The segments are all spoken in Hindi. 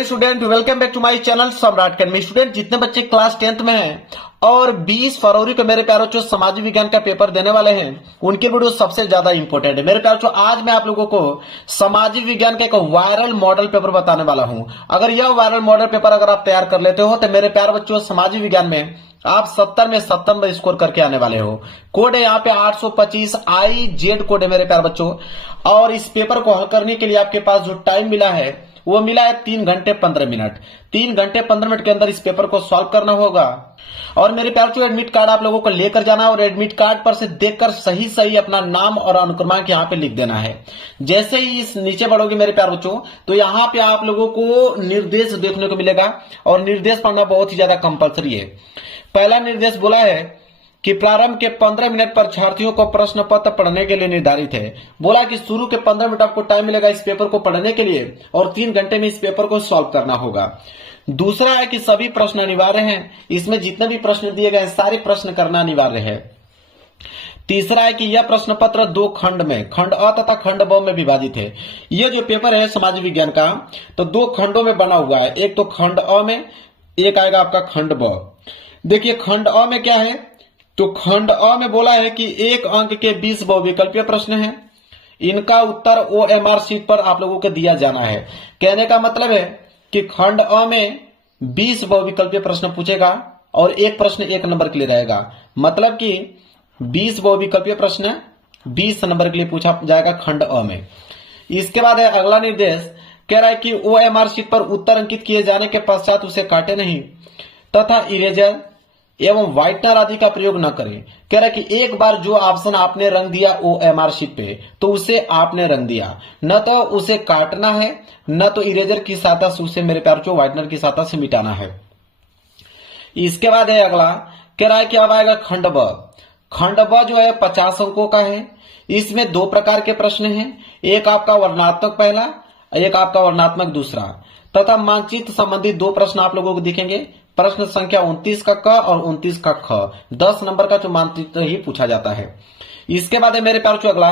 Hello student, welcome back to my channel Samrat academy. Student, जितने बच्चे क्लास 10th में हैं और 20 फरवरी को मेरे प्यारों जो सामाजिक विज्ञान का पेपर देने वाले हैं उनके वीडियो सबसे ज्यादा इंपॉर्टेंट है। मेरे प्यारों आज मैं आप लोगों को सामाजिक विज्ञान का एक वायरल मॉडल पेपर बताने वाला हूं। अगर यह वायरल मॉडल पेपर अगर आप तैयार कर लेते हो तो मेरे प्यारे बच्चों सामाजिक विज्ञान में आप 70 में 70 नंबर स्कोर करके आने वाले हो। कोड है यहाँ पे 825 IZ कोड है मेरे प्यारे बच्चों। और इस पेपर को हल करने के लिए आपके पास जो टाइम मिला है वो मिला है 3 घंटे 15 मिनट। 3 घंटे 15 मिनट के अंदर इस पेपर को सॉल्व करना होगा। और मेरे प्यारे बच्चों एडमिट कार्ड आप लोगों को लेकर जाना है और एडमिट कार्ड पर से देखकर सही सही अपना नाम और अनुक्रमांक यहाँ पे लिख देना है। जैसे ही इस नीचे बढ़ोगे मेरे प्यारे बच्चों तो यहाँ पे आप लोगों को निर्देश देखने को मिलेगा और निर्देश पढ़ना बहुत ही ज्यादा कंपल्सरी है। पहला निर्देश बोला है कि प्रारंभ के 15 मिनट परीक्षार्थियों को प्रश्न पत्र पढ़ने के लिए निर्धारित है। बोला कि शुरू के 15 मिनट आपको टाइम मिलेगा इस पेपर को पढ़ने के लिए और 3 घंटे में इस पेपर को सॉल्व करना होगा। दूसरा है कि सभी प्रश्न अनिवार्य हैं, इसमें जितने भी प्रश्न दिए गए सारे प्रश्न करना अनिवार्य है। तीसरा है कि यह प्रश्न पत्र 2 खंड में, खंड अ तथा खंड ब में विभाजित है। यह जो पेपर है समाज विज्ञान का तो 2 खंडों में बना हुआ है। एक तो खंड अ में, एक आएगा आपका खंड ब। देखिए खंड अ में क्या है तो खंड अ में बोला है कि 1 अंक के 20 बहुविकल्पीय प्रश्न हैं। इनका उत्तर OMR शीट पर आप लोगों को दिया जाना है। कहने का मतलब है कि खंड अ में 20 बहुविकल्पीय प्रश्न पूछेगा और एक प्रश्न 1 नंबर के लिए रहेगा। मतलब कि 20 बहुविकल्पीय प्रश्न 20 नंबर के लिए पूछा जाएगा खंड अ में। इसके बाद है अगला निर्देश, कह रहा है कि OMR शीट पर उत्तर अंकित किए जाने के पश्चात उसे काटे नहीं तथा इरेजर एवं व्हाइटनर आदि का प्रयोग न करें। कह रहा है कि एक बार जो ऑप्शन आपने रंग दिया OMR शीट पे तो उसे आपने रंग दिया, न तो उसे काटना है न तो इरेजर की सहायता से उसे मेरे प्यार को व्हाइटनर की सहायता से मिटाना है। इसके बाद है अगला, कह रहा है कि अब आएगा खंड ब। खंड ब जो है 50 अंकों का है। इसमें 2 प्रकार के प्रश्न हैं, एक आपका वर्णनात्मक पहला, एक आपका वर्णनात्मक दूसरा तथा मानचित्र संबंधित 2 प्रश्न आप लोगों को दिखेंगे। प्रश्न संख्या 29 का क और 29 का ख। 10 नंबर का जो मानचित्र ही पूछा जाता है। इसके बाद है मेरे प्यारे अगला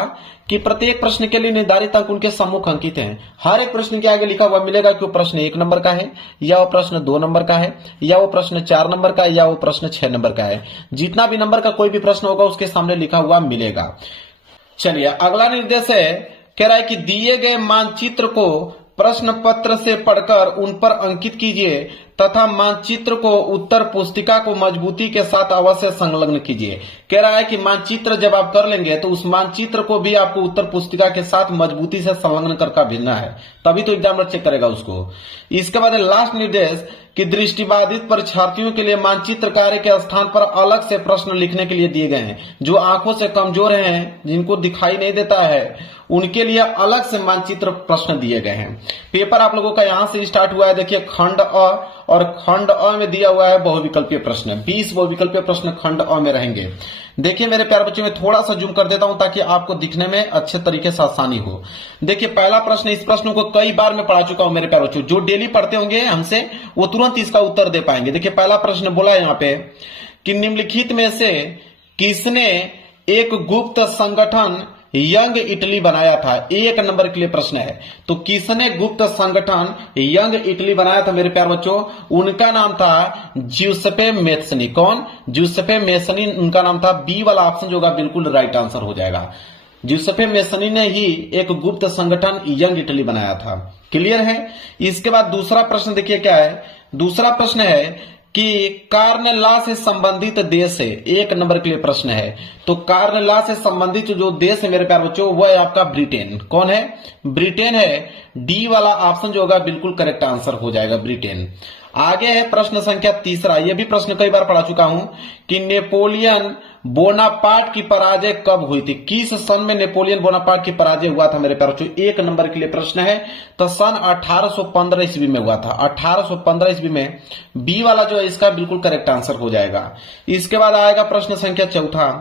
कि प्रत्येक प्रश्न के लिए निर्धारित अंक उनके सम्मुख अंकित हैं। हर एक प्रश्न के आगे लिखा हुआ मिलेगा कि वो प्रश्न 1 नंबर का है या वो प्रश्न 2 नंबर का है या वो प्रश्न 4 नंबर का है या वो प्रश्न 6 नंबर का है। जितना भी नंबर का कोई भी प्रश्न होगा उसके सामने लिखा हुआ मिलेगा। चलिए अगला निर्देश है, कह रहा है कि दिए गए मानचित्र को प्रश्न पत्र से पढ़कर उन पर अंकित कीजिए तथा मानचित्र को उत्तर पुस्तिका को मजबूती के साथ अवश्य संलग्न कीजिए। कह रहा है कि मानचित्र जब आप कर लेंगे तो उस मानचित्र को भी आपको उत्तर पुस्तिका के साथ मजबूती से संलग्न करके भेजना है, तभी तो एग्जामिनर चेक करेगा उसको। इसके बाद लास्ट निर्देश कि दृष्टिबाधित परीक्षार्थियों के लिए मानचित्र कार्य के स्थान पर अलग से प्रश्न लिखने के लिए दिए गए हैं। जो आंखों से कमजोर हैं, जिनको दिखाई नहीं देता है, उनके लिए अलग से मानचित्र प्रश्न दिए गए हैं। पेपर आप लोगों का यहां से स्टार्ट हुआ है। देखिए खंड अ और खंड अ में दिया हुआ है बहुविकल्पीय प्रश्न। 20 बहुविकल्पीय प्रश्न खंड अ में रहेंगे। देखिए मेरे प्यारे बच्चों में थोड़ा सा जूम कर देता हूं ताकि आपको दिखने में अच्छे तरीके से आसानी हो। देखिए पहला प्रश्न, इस प्रश्न को कई बार मैं पढ़ा चुका हूं मेरे प्यारे बच्चों। जो डेली पढ़ते होंगे हमसे वो तुरंत इसका उत्तर दे पाएंगे। देखिए पहला प्रश्न बोला है यहाँ पे कि निम्नलिखित में से किसने एक गुप्त संगठन यंग इटली बनाया था। 1 नंबर के लिए प्रश्न है। तो किसने गुप्त संगठन यंग इटली बनाया था मेरे प्यारे बच्चों? उनका नाम था ज्यूसेppe मैत्सनी। कौन? ज्यूसेppe मैत्सनी उनका नाम था। बी वाला ऑप्शन जो होगा बिल्कुल राइट आंसर हो जाएगा। ज्यूसेppe मैत्सनी ने ही एक गुप्त संगठन यंग इटली बनाया था। क्लियर है। इसके बाद दूसरा प्रश्न देखिए क्या है। दूसरा प्रश्न है कि कार्नेला से संबंधित देश है। 1 नंबर के लिए प्रश्न है। तो कार्नेला से संबंधित जो देश है मेरे प्यारे बच्चों वो है आपका ब्रिटेन। कौन है? ब्रिटेन है। डी वाला ऑप्शन जो होगा बिल्कुल करेक्ट आंसर हो जाएगा, ब्रिटेन। आगे है प्रश्न संख्या 3। यह भी प्रश्न कई बार पढ़ा चुका हूं कि नेपोलियन बोनापार्ट की पराजय कब हुई थी। किस सन में नेपोलियन बोनापार्ट की पराजय हुआ था मेरे प्यारे बच्चों? 1 नंबर के लिए प्रश्न है। तो सन 1815 ईस्वी में हुआ था। 1815 ईस्वी में। बी वाला जो है इसका बिल्कुल करेक्ट आंसर हो जाएगा। इसके बाद आएगा प्रश्न संख्या 4।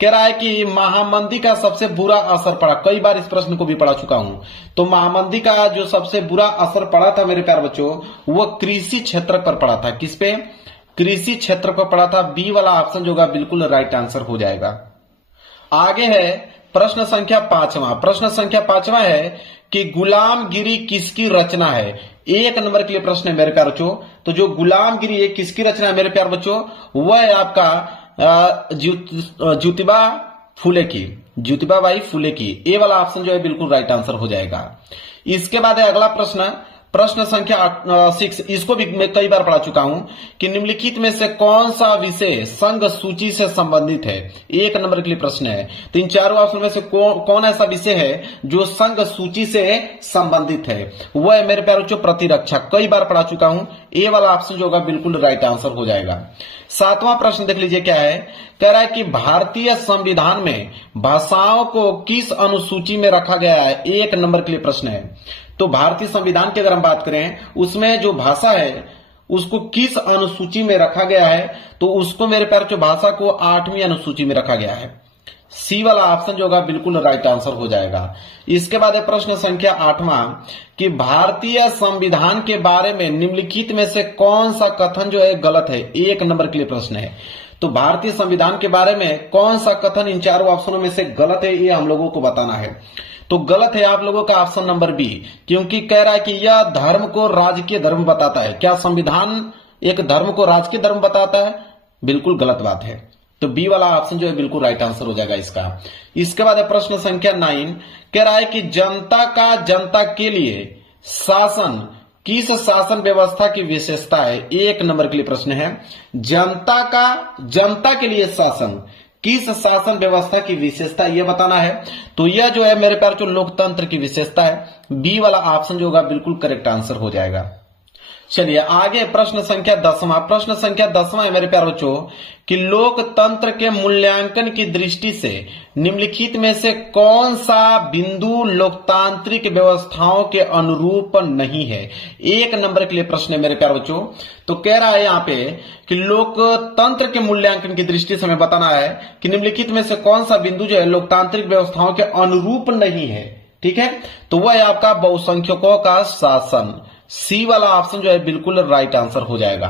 कह रहा है कि महामंदी का सबसे बुरा असर पड़ा। कई बार इस प्रश्न को भी पढ़ा चुका हूं। तो महामंदी का जो सबसे बुरा असर पड़ा था मेरे प्यारे बच्चों वो कृषि क्षेत्र पर पड़ा था। किस पे? कृषि क्षेत्र पर पड़ा था। बी वाला ऑप्शन जो होगा बिल्कुल राइट आंसर हो जाएगा। आगे है प्रश्न संख्या 5वां। प्रश्न संख्या 5वां है कि गुलामगिरी किसकी रचना है। एक नंबर के लिए प्रश्न है मेरे प्यारे बच्चों। तो जो गुलामगिरी ये किसकी रचना है मेरे प्यारे बच्चों, वह है आपका ज्योतिबा फुले की, ज्योतिबाबाई फुले की। ए वाला ऑप्शन जो है बिल्कुल राइट आंसर हो जाएगा। इसके बाद है अगला प्रश्न, प्रश्न संख्या 6। इसको भी मैं कई बार पढ़ा चुका हूं कि निम्नलिखित में से कौन सा विषय संघ सूची से संबंधित है। एक नंबर के लिए प्रश्न है। तो इन चारों ऑप्शन में से कौन ऐसा विषय है जो संघ सूची से संबंधित है, वह है मेरे प्यारे बच्चों प्रतिरक्षा। कई बार पढ़ा चुका हूं। ए वाला ऑप्शन जो होगा बिल्कुल राइट आंसर हो जाएगा। 7वां प्रश्न देख लीजिए क्या है, कह रहा है कि भारतीय संविधान में भाषाओं को किस अनुसूची में रखा गया है। एक नंबर के लिए प्रश्न है। तो भारतीय संविधान की अगर हम बात करें उसमें जो भाषा है उसको किस अनुसूची में रखा गया है, तो उसको मेरे प्यारे जो भाषा को 8वीं अनुसूची में रखा गया है। सी वाला ऑप्शन जो होगा बिल्कुल राइट आंसर हो जाएगा। इसके बाद है प्रश्न संख्या 8वां कि भारतीय संविधान के बारे में निम्नलिखित में से कौन सा कथन जो है गलत है। एक नंबर के लिए प्रश्न है। तो भारतीय संविधान के बारे में कौन सा कथन इन चारों ऑप्शनों में से गलत है, ये हम लोगों को बताना है। तो गलत है आप लोगों का ऑप्शन नंबर बी, क्योंकि कह रहा है कि यह धर्म को राजकीय धर्म बताता है। क्या संविधान एक धर्म को राजकीय धर्म बताता है? बिल्कुल गलत बात है। तो बी वाला ऑप्शन जो है बिल्कुल राइट आंसर हो जाएगा इसका। इसके बाद है प्रश्न संख्या 9, कह रहा है कि जनता का जनता के लिए शासन किस शासन व्यवस्था की विशेषता है। एक नंबर के लिए प्रश्न है। जनता का जनता के लिए शासन किस शासन व्यवस्था की विशेषता यह बताना है। तो यह जो है मेरे प्यारे जो लोकतंत्र की विशेषता है। बी वाला ऑप्शन जो होगा बिल्कुल करेक्ट आंसर हो जाएगा। चलिए आगे प्रश्न संख्या 10वां। प्रश्न संख्या 10वां है मेरे प्यारे बच्चों कि लोकतंत्र के मूल्यांकन की दृष्टि से निम्नलिखित में से कौन सा बिंदु लोकतांत्रिक व्यवस्थाओं के अनुरूप नहीं है। एक नंबर के लिए प्रश्न है मेरे प्यारे बच्चों। तो कह रहा है यहाँ पे कि लोकतंत्र के मूल्यांकन की दृष्टि से हमें बताना है कि निम्नलिखित में से कौन सा बिंदु जो है लोकतांत्रिक व्यवस्थाओं के अनुरूप नहीं है। ठीक है, तो वह है आपका बहुसंख्यकों का शासन। सी वाला ऑप्शन जो है बिल्कुल राइट आंसर हो जाएगा।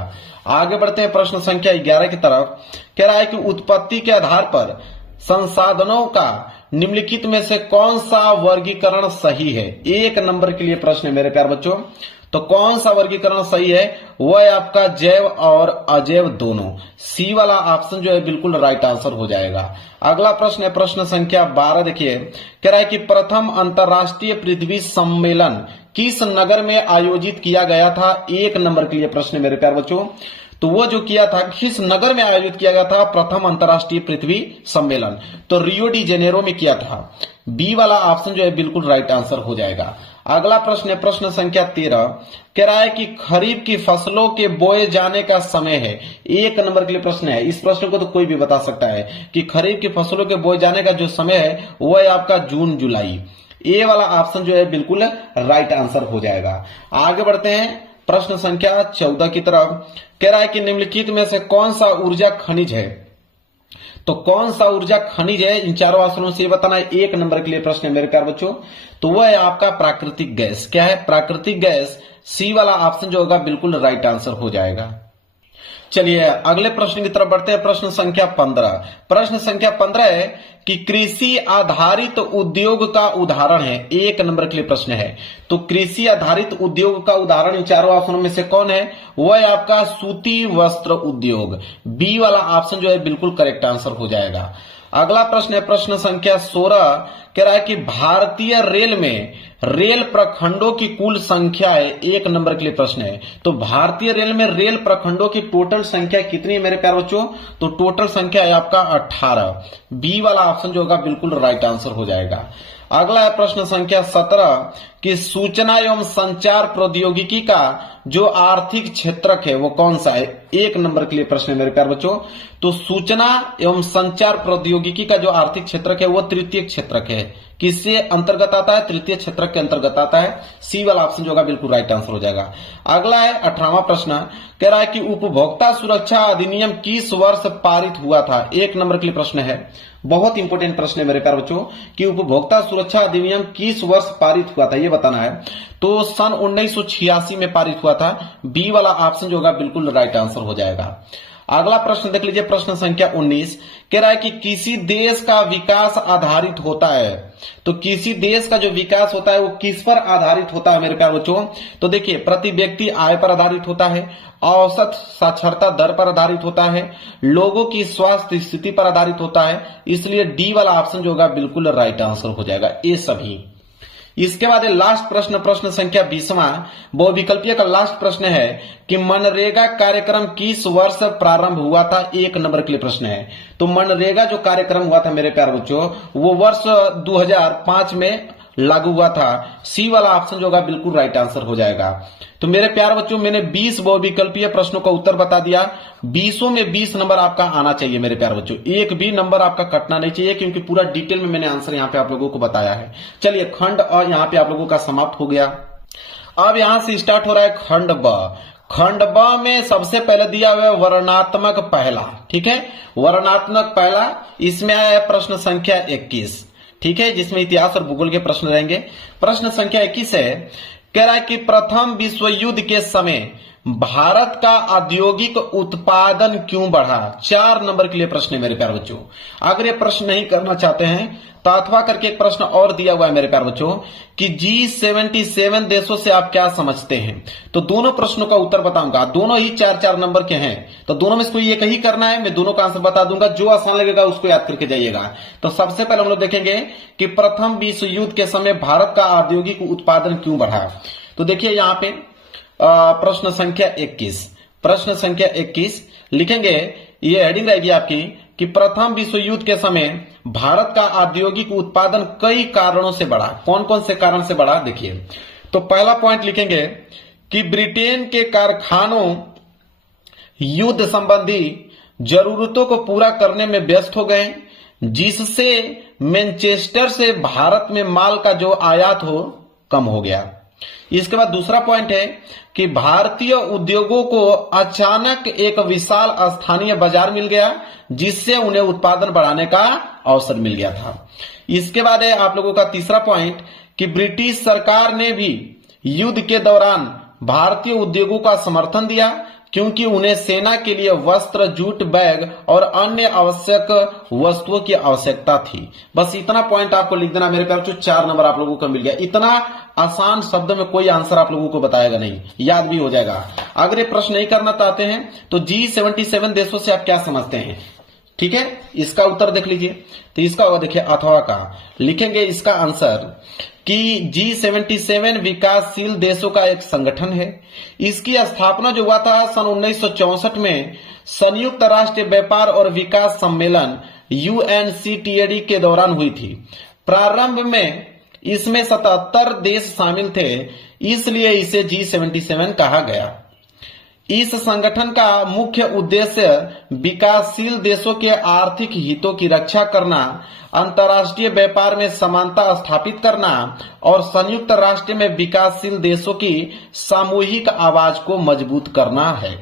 आगे बढ़ते हैं प्रश्न संख्या 11 की तरफ। कह रहा है कि उत्पत्ति के आधार पर संसाधनों का निम्नलिखित में से कौन सा वर्गीकरण सही है। एक नंबर के लिए प्रश्न है मेरे प्यारे बच्चों। तो कौन सा वर्गीकरण सही है, वह है आपका जैव और अजैव दोनों। सी वाला ऑप्शन जो है बिल्कुल राइट आंसर हो जाएगा। अगला प्रश्न है प्रश्न संख्या 12। देखिए कह रहा है कि प्रथम अंतर्राष्ट्रीय पृथ्वी सम्मेलन किस नगर में आयोजित किया गया था। एक नंबर के लिए प्रश्न है मेरे प्यारे बच्चों। तो वो जो किया था किस नगर में आयोजित किया गया था प्रथम अंतर्राष्ट्रीय पृथ्वी सम्मेलन, तो रियो डी जेनेरो में किया था। बी वाला ऑप्शन जो है बिल्कुल राइट आंसर हो जाएगा। अगला प्रश्न है प्रश्न संख्या 13। कह रहा है कि खरीफ की फसलों के बोए जाने का समय है। एक नंबर के लिए प्रश्न है। इस प्रश्न को तो कोई भी बता सकता है कि खरीफ की फसलों के बोए जाने का जो समय है वह है आपका जून जुलाई। ए वाला ऑप्शन जो है बिल्कुल राइट आंसर हो जाएगा। आगे बढ़ते हैं प्रश्न संख्या 14 की तरफ। कह रहा है कि निम्नलिखित में से कौन सा ऊर्जा खनिज है। तो कौन सा ऊर्जा खनिज है इन चारों ऑप्शनों से बताना है। एक नंबर के लिए प्रश्न है मेरे प्यारे बच्चों। तो वह है आपका प्राकृतिक गैस। क्या है? प्राकृतिक गैस। सी वाला ऑप्शन जो होगा बिल्कुल राइट आंसर हो जाएगा। चलिए अगले प्रश्न की तरफ बढ़ते हैं। प्रश्न संख्या 15। प्रश्न संख्या 15 है कि कृषि आधारित उद्योग का उदाहरण है। एक नंबर के लिए प्रश्न है। तो कृषि आधारित उद्योग का उदाहरण इन चारों ऑप्शनों में से कौन है, वह है आपका सूती वस्त्र उद्योग। बी वाला ऑप्शन जो है बिल्कुल करेक्ट आंसर हो जाएगा। अगला प्रश्न है प्रश्न संख्या 16। कह रहा है कि भारतीय रेल में रेल प्रखंडों की कुल संख्या है। एक नंबर के लिए प्रश्न है। तो भारतीय रेल में रेल प्रखंडों की टोटल संख्या कितनी है मेरे प्यारे बच्चों। तो टोटल संख्या है आपका 18। बी वाला ऑप्शन जो होगा बिल्कुल राइट आंसर हो जाएगा। अगला है प्रश्न संख्या 17 कि सूचना एवं संचार प्रौद्योगिकी का जो आर्थिक क्षेत्रक है वो कौन सा है। एक नंबर के लिए प्रश्न है मेरे प्यारे बच्चों। तो सूचना एवं संचार प्रौद्योगिकी का जो आर्थिक क्षेत्रक है वो तृतीय क्षेत्रक है। किससे अंतर्गत आता है? तृतीय क्षेत्रक के अंतर्गत आता है। सी वाला ऑप्शन जो होगा बिल्कुल राइट आंसर हो जाएगा। अगला है 18वां प्रश्न। कह रहा है कि उपभोक्ता सुरक्षा अधिनियम किस वर्ष पारित हुआ था। एक नंबर के लिए प्रश्न है। बहुत इंपॉर्टेंट प्रश्न है मेरे प्यारे बच्चों कि उपभोक्ता सुरक्षा अधिनियम किस वर्ष पारित हुआ था, यह बताना है। तो सन 1986 में पारित हुआ था। बी वाला ऑप्शन जो होगा बिल्कुल राइट आंसर हो जाएगा। अगला प्रश्न देख लीजिए, प्रश्न संख्या 19 कह रहा है कि किसी देश का विकास आधारित होता है। तो किसी देश का जो विकास होता है वो किस पर आधारित होता है मेरे प्यारे बच्चों? तो देखिए, प्रति व्यक्ति आय पर आधारित होता है, औसत साक्षरता दर पर आधारित होता है, लोगों की स्वास्थ्य स्थिति पर आधारित होता है। इसलिए डी वाला ऑप्शन जो होगा बिल्कुल राइट आंसर हो जाएगा, ये सभी। इसके बाद लास्ट प्रश्न, प्रश्न संख्या 20वां बहुविकल्पीय का लास्ट प्रश्न है कि मनरेगा कार्यक्रम किस वर्ष प्रारंभ हुआ था? 1 नंबर के लिए प्रश्न है। तो मनरेगा जो कार्यक्रम हुआ था मेरे प्यारे बच्चों, वो वर्ष 2005 में लागू हुआ था। सी वाला ऑप्शन जो होगा बिल्कुल राइट आंसर हो जाएगा। तो मेरे प्यारे बच्चों, मैंने 20 बहुविकल्पीय प्रश्नों का उत्तर बता दिया। 20 में 20 नंबर आपका आना चाहिए मेरे प्यारे बच्चों, एक भी नंबर आपका कटना नहीं चाहिए, क्योंकि पूरा डिटेल में मैंने आंसर यहाँ पे आप लोगों को बताया है। चलिए, खंड अ यहाँ पे आप लोगों का समाप्त हो गया। अब यहां से स्टार्ट हो रहा है खंड ब। खंड ब में सबसे पहले दिया हुआ है वर्णात्मक पहला, ठीक है, वर्णात्मक पहला। इसमें आया है प्रश्न संख्या 21, ठीक है, जिसमें इतिहास और भूगोल के प्रश्न रहेंगे। प्रश्न संख्या 21 है, कह रहा है कि प्रथम विश्व युद्ध के समय भारत का औद्योगिक उत्पादन क्यों बढ़ा? 4 नंबर के लिए प्रश्न है मेरे प्यारे बच्चों। अगर ये प्रश्न नहीं करना चाहते हैं तो अथवा करके एक प्रश्न और दिया हुआ है मेरे प्यारे बच्चों कि G77 देशों से आप क्या समझते हैं? तो दोनों प्रश्नों का उत्तर बताऊंगा, दोनों ही 4-4 नंबर के हैं, तो दोनों में से कोई एक ही करना है। मैं दोनों का आंसर बता दूंगा, जो आसान लगेगा उसको याद करके जाइएगा। तो सबसे पहले हम लोग देखेंगे कि प्रथम विश्व युद्ध के समय भारत का औद्योगिक उत्पादन क्यों बढ़ा। तो देखिए यहाँ पे प्रश्न संख्या 21, प्रश्न संख्या 21 लिखेंगे, ये हेडिंग रहेगी आपकी कि प्रथम विश्व युद्ध के समय भारत का औद्योगिक उत्पादन कई कारणों से बढ़ा। कौन कौन से कारण से बढ़ा? देखिए, तो पहला पॉइंट लिखेंगे कि ब्रिटेन के कारखानों युद्ध संबंधी जरूरतों को पूरा करने में व्यस्त हो गए, जिससे मैनचेस्टर से भारत में माल का जो आयात हो कम हो गया। इसके बाद दूसरा पॉइंट है कि भारतीय उद्योगों को अचानक एक विशाल स्थानीय बाजार मिल गया, जिससे उन्हें उत्पादन बढ़ाने का अवसर मिल गया था। इसके बाद है आप लोगों का तीसरा पॉइंट कि ब्रिटिश सरकार ने भी युद्ध के दौरान भारतीय उद्योगों का समर्थन दिया, क्योंकि उन्हें सेना के लिए वस्त्र, जूट बैग और अन्य आवश्यक वस्तुओं की आवश्यकता थी। बस इतना पॉइंट आपको लिख देना मेरे प्यारे, 4 नंबर आप लोगों को मिल गया। इतना आसान शब्द में कोई आंसर आप लोगों को बताएगा नहीं, याद भी हो जाएगा। अगर ये प्रश्न नहीं करना चाहते हैं तो G77 देशों से आप क्या समझते हैं, ठीक है, इसका उत्तर देख लीजिए। तो इसका होगा, देखिए, अथवा का लिखेंगे इसका आंसर कि G77 विकासशील देशों का एक संगठन है। इसकी स्थापना जो हुआ था सन 1964 में संयुक्त राष्ट्र व्यापार और विकास सम्मेलन UNCTAD के दौरान हुई थी। प्रारंभ में इसमें 77 देश शामिल थे, इसलिए इसे G77 कहा गया। इस संगठन का मुख्य उद्देश्य विकासशील देशों के आर्थिक हितों की रक्षा करना, अंतर्राष्ट्रीय व्यापार में समानता स्थापित करना और संयुक्त राष्ट्र में विकासशील देशों की सामूहिक आवाज को मजबूत करना है।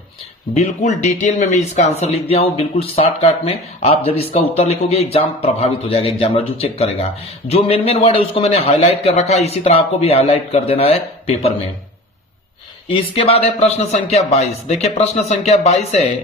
बिल्कुल डिटेल में मैं इसका आंसर लिख दिया हूं, बिल्कुल शॉर्टकट में। आप जब इसका उत्तर लिखोगे एग्जाम प्रभावित हो जाएगा, एग्जामिनर जो चेक करेगा। जो मेन वर्ड है उसको मैंने हाईलाइट कर रखा है, इसी तरह आपको भी हाईलाइट कर देना है पेपर में। इसके बाद है प्रश्न संख्या 22। देखिए, प्रश्न संख्या 22 है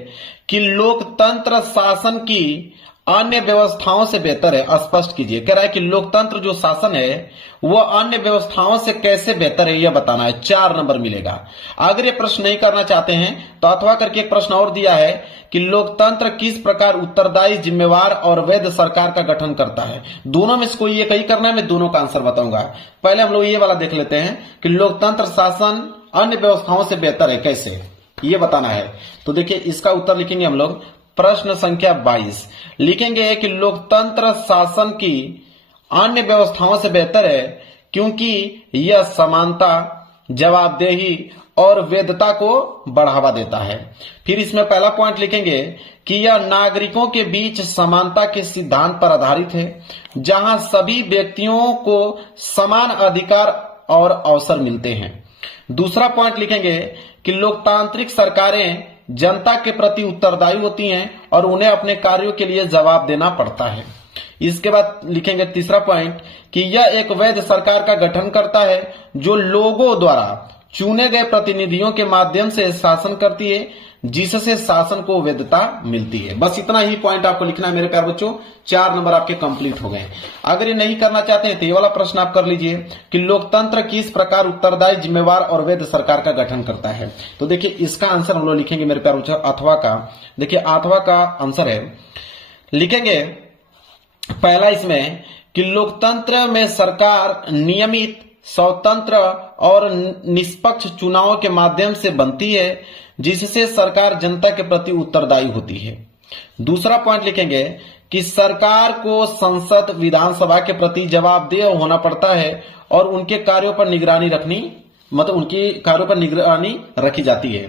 कि लोकतंत्र शासन की अन्य व्यवस्थाओं से बेहतर है, स्पष्ट कीजिए। कह रहा है कि लोकतंत्र जो शासन है वो अन्य व्यवस्थाओं से कैसे बेहतर है, यह बताना है। 4 नंबर मिलेगा। अगर ये प्रश्न नहीं करना चाहते हैं तो अथवा करके एक प्रश्न और दिया है कि लोकतंत्र किस प्रकार उत्तरदायी, जिम्मेवार और वैध सरकार का गठन करता है। दोनों में से कोई एक ही करना है, मैं दोनों का आंसर बताऊंगा। पहले हम लोग ये वाला देख लेते हैं कि लोकतंत्र शासन अन्य व्यवस्थाओं से बेहतर है कैसे, ये बताना है। तो देखिए, इसका उत्तर लिखेंगे हम लोग, प्रश्न संख्या 22 लिखेंगे कि लोकतंत्र शासन की अन्य व्यवस्थाओं से बेहतर है क्योंकि यह समानता, जवाबदेही और वैधता को बढ़ावा देता है। फिर इसमें पहला पॉइंट लिखेंगे कि यह नागरिकों के बीच समानता के सिद्धांत पर आधारित है, जहां सभी व्यक्तियों को समान अधिकार और अवसर मिलते हैं। दूसरा पॉइंट लिखेंगे कि लोकतांत्रिक सरकारें जनता के प्रति उत्तरदायी होती हैं और उन्हें अपने कार्यों के लिए जवाब देना पड़ता है। इसके बाद लिखेंगे तीसरा पॉइंट कि यह एक वैध सरकार का गठन करता है जो लोगों द्वारा चुने गए प्रतिनिधियों के माध्यम से शासन करती है, जिससे शासन को वैधता मिलती है। बस इतना ही पॉइंट आपको लिखना है मेरे प्यारे बच्चों, 4 नंबर आपके कंप्लीट हो गए। अगर ये नहीं करना चाहते हैं तो ये वाला प्रश्न आप कर लीजिए कि लोकतंत्र किस प्रकार उत्तरदायी, जिम्मेवार और वैध सरकार का गठन करता है। तो देखिए इसका आंसर हम लोग लिखेंगे मेरे प्यारे बच्चों अथवा का। देखिए अथवा का आंसर है, लिखेंगे पहला इसमें कि लोकतंत्र में सरकार नियमित, स्वतंत्र और निष्पक्ष चुनाव के माध्यम से बनती है, जिससे सरकार जनता के प्रति उत्तरदायी होती है। दूसरा पॉइंट लिखेंगे कि सरकार को संसद, विधानसभा के प्रति जवाबदेह होना पड़ता है और उनके कार्यों पर निगरानी रखी जाती है।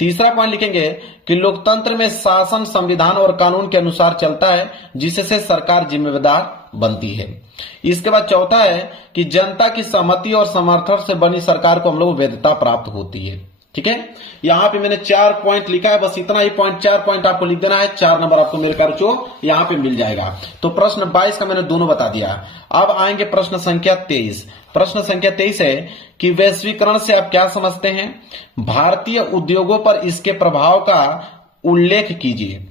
तीसरा पॉइंट लिखेंगे कि लोकतंत्र में शासन संविधान और कानून के अनुसार चलता है, जिससे सरकार जिम्मेदार बनती है। इसके बाद चौथा है कि जनता की सहमति और समर्थन से बनी सरकार को हम लोग वैधता प्राप्त होती है। ठीक है, यहाँ पे मैंने 4 पॉइंट लिखा है, बस इतना ही पॉइंट, 4 पॉइंट आपको लिख देना है, 4 नंबर आपको मेरे प्यारे बच्चों यहाँ पे मिल जाएगा। तो प्रश्न 22 का मैंने दोनों बता दिया। अब आएंगे प्रश्न संख्या 23। प्रश्न संख्या 23 है कि वैश्वीकरण से आप क्या समझते हैं? भारतीय उद्योगों पर इसके प्रभाव का उल्लेख कीजिए।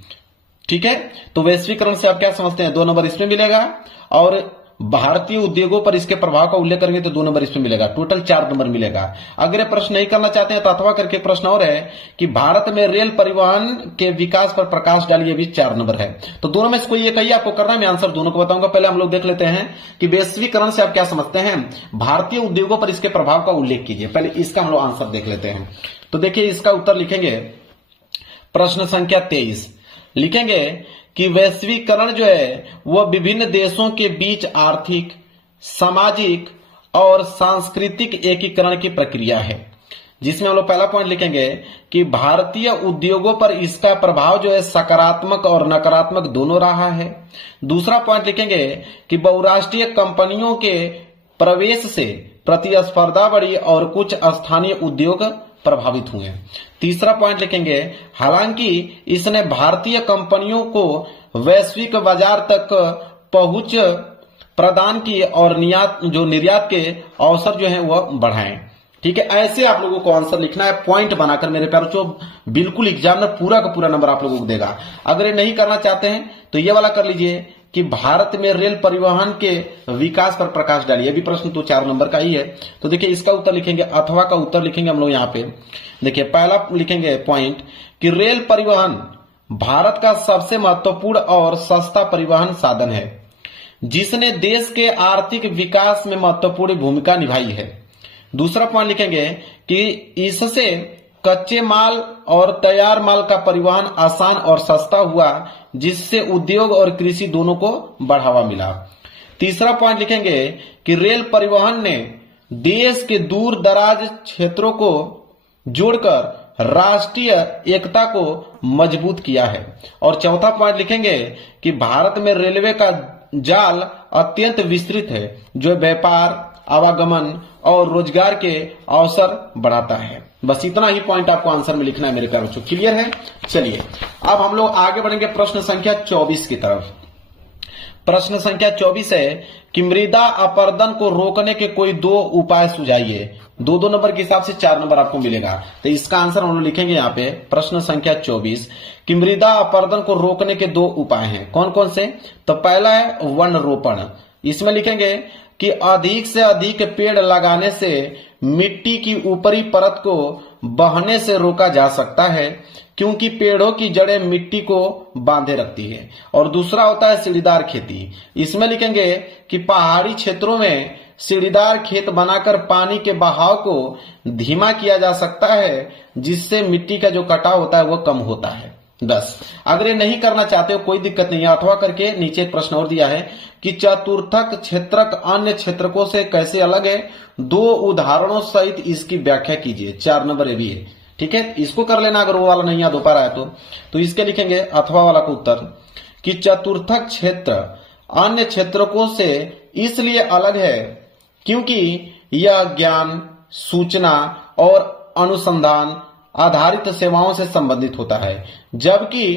ठीक है, तो वैश्वीकरण से आप क्या समझते हैं? 2 नंबर इसमें मिलेगा, और भारतीय उद्योगों पर इसके प्रभाव का उल्लेख करेंगे तो 2 नंबर इसमें मिलेगा, टोटल 4 नंबर मिलेगा। अगर ये प्रश्न नहीं करना चाहते हैं तो अथवा करके प्रश्न और है कि भारत में रेल परिवहन के विकास पर प्रकाश डालिए, भी 4 नंबर है। तो दोनों में से कोई एक ही आपको करना है, मैं आंसर दोनों को बताऊंगा। पहले हम लोग देख लेते हैं कि वैश्वीकरण से आप क्या समझते हैं, भारतीय उद्योगों पर इसके प्रभाव का उल्लेख कीजिए। पहले इसका हम लोग आंसर देख लेते हैं। तो देखिए इसका उत्तर लिखेंगे प्रश्न संख्या 23, लिखेंगे कि वैश्वीकरण जो है वह विभिन्न देशों के बीच आर्थिक, सामाजिक और सांस्कृतिक एकीकरण की प्रक्रिया है, जिसमें हम लोग पहला पॉइंट लिखेंगे कि भारतीय उद्योगों पर इसका प्रभाव जो है सकारात्मक और नकारात्मक दोनों रहा है। दूसरा पॉइंट लिखेंगे कि बहुराष्ट्रीय कंपनियों के प्रवेश से प्रतिस्पर्धा बढ़ी और कुछ स्थानीय उद्योग प्रभावित हुए। तीसरा पॉइंट लिखेंगे हालांकि इसने भारतीय कंपनियों को वैश्विक बाजार तक पहुंच प्रदान की और निर्यात के अवसर जो है वह बढ़ाएं। ठीक है, ऐसे आप लोगों को आंसर लिखना है पॉइंट बनाकर मेरे प्यारे बच्चों। बिल्कुल एग्जाम में पूरा का पूरा नंबर आप लोगों को देगा। अगर ये नहीं करना चाहते हैं तो ये वाला कर लीजिए कि भारत में रेल परिवहन के विकास पर प्रकाश डालिए। भी प्रश्न तो 4 नंबर का ही है। तो देखिए इसका उत्तर लिखेंगे, अथवा का उत्तर लिखेंगे हम लोग यहाँ पे। देखिए पहला लिखेंगे पॉइंट कि रेल परिवहन भारत का सबसे महत्वपूर्ण और सस्ता परिवहन साधन है, जिसने देश के आर्थिक विकास में महत्वपूर्ण भूमिका निभाई है। दूसरा पॉइंट लिखेंगे कि इससे कच्चे माल और तैयार माल का परिवहन आसान और सस्ता हुआ, जिससे उद्योग और कृषि दोनों को बढ़ावा मिला। तीसरा पॉइंट लिखेंगे कि रेल परिवहन ने देश के दूर दराज क्षेत्रों को जोड़कर राष्ट्रीय एकता को मजबूत किया है। और चौथा पॉइंट लिखेंगे कि भारत में रेलवे का जाल अत्यंत विस्तृत है, जो व्यापार, आवागमन और रोजगार के अवसर बढ़ाता है। बस इतना ही पॉइंट आपको आंसर में लिखना है मेरे प्यारे बच्चों। क्लियर है? चलिए अब हम लोग आगे बढ़ेंगे प्रश्न संख्या 24 की तरफ। प्रश्न संख्या 24 है कि मृदा अपरदन को रोकने के कोई 2 उपाय सुझाइए। 2 नंबर के हिसाब से 4 नंबर आपको मिलेगा। तो इसका आंसर हम लोग लिखेंगे यहाँ पे प्रश्न संख्या 24 कि मृदा अपरदन को रोकने के 2 उपाय हैं। कौन कौन से? तो पहला है वन रोपण। इसमें लिखेंगे कि अधिक से अधिक पेड़ लगाने से मिट्टी की ऊपरी परत को बहने से रोका जा सकता है, क्योंकि पेड़ों की जड़ें मिट्टी को बांधे रखती है। और दूसरा होता है सीढ़ीदार खेती। इसमें लिखेंगे कि पहाड़ी क्षेत्रों में सीढ़ीदार खेत बनाकर पानी के बहाव को धीमा किया जा सकता है, जिससे मिट्टी का जो कटाव होता है वह कम होता है। 10 अगर ये नहीं करना चाहते हो कोई दिक्कत नहीं है। अथवा करके नीचे एक प्रश्न और दिया है कि चतुर्थक क्षेत्रक अन्य क्षेत्रकों से कैसे अलग है, 2 उदाहरणों सहित इसकी व्याख्या कीजिए। 4 नंबर ये भी है। ठीक है, इसको कर लेना अगर वो वाला नहीं याद हो पा रहा है तो इसके लिखेंगे अथवा वाला का उत्तर कि चतुर्थक क्षेत्र अन्य क्षेत्रकों से इसलिए अलग है क्योंकि यह ज्ञान, सूचना और अनुसंधान आधारित सेवाओं से संबंधित होता है, जबकि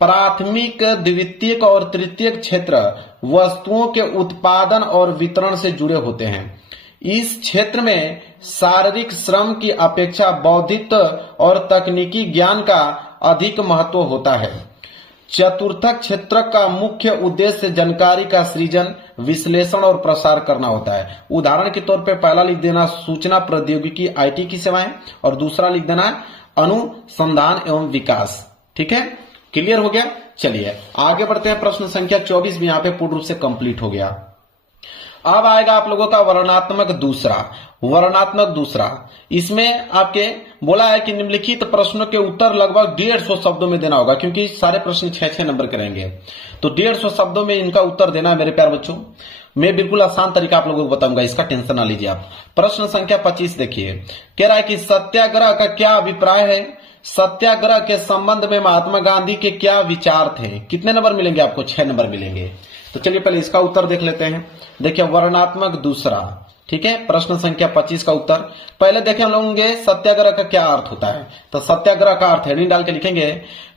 प्राथमिक, द्वितीयक और तृतीयक क्षेत्र वस्तुओं के उत्पादन और वितरण से जुड़े होते हैं। इस क्षेत्र में शारीरिक श्रम की अपेक्षा बौद्धिक और तकनीकी ज्ञान का अधिक महत्व होता है। चतुर्थक क्षेत्र का मुख्य उद्देश्य जानकारी का सृजन, विश्लेषण और प्रसार करना होता है। उदाहरण के तौर पे पहला लिख देना सूचना प्रौद्योगिकी आईटी की सेवाएं, और दूसरा लिख देना अनुसंधान एवं विकास। ठीक है, क्लियर हो गया। चलिए आगे बढ़ते हैं। प्रश्न संख्या 24 भी यहाँ पे पूर्ण रूप से कंप्लीट हो गया। अब आएगा आप लोगों का वर्णनात्मक दूसरा। वर्णनात्मक दूसरा, इसमें आपके बोला है कि निम्नलिखित प्रश्नों के उत्तर लगभग 150 शब्दों में देना होगा, क्योंकि सारे प्रश्न 6-6 नंबर के रहेंगे, तो 150 शब्दों में इनका उत्तर देना है मेरे प्यारे बच्चों। मैं बिल्कुल आसान तरीका आप लोगों को बताऊंगा, इसका टेंशन ना लीजिए आप। प्रश्न संख्या 25 देखिए, कह रहा है कि सत्याग्रह का क्या अभिप्राय है। सत्याग्रह के संबंध में महात्मा गांधी के क्या विचार थे। कितने नंबर मिलेंगे आपको? 6 नंबर मिलेंगे। तो चलिए पहले इसका उत्तर देख लेते हैं। देखिए वर्णनात्मक दूसरा, ठीक है, प्रश्न संख्या 25 का उत्तर पहले देखें हम लोग सत्याग्रह का क्या अर्थ होता है। तो सत्याग्रह का अर्थ हेडिंग डाल के लिखेंगे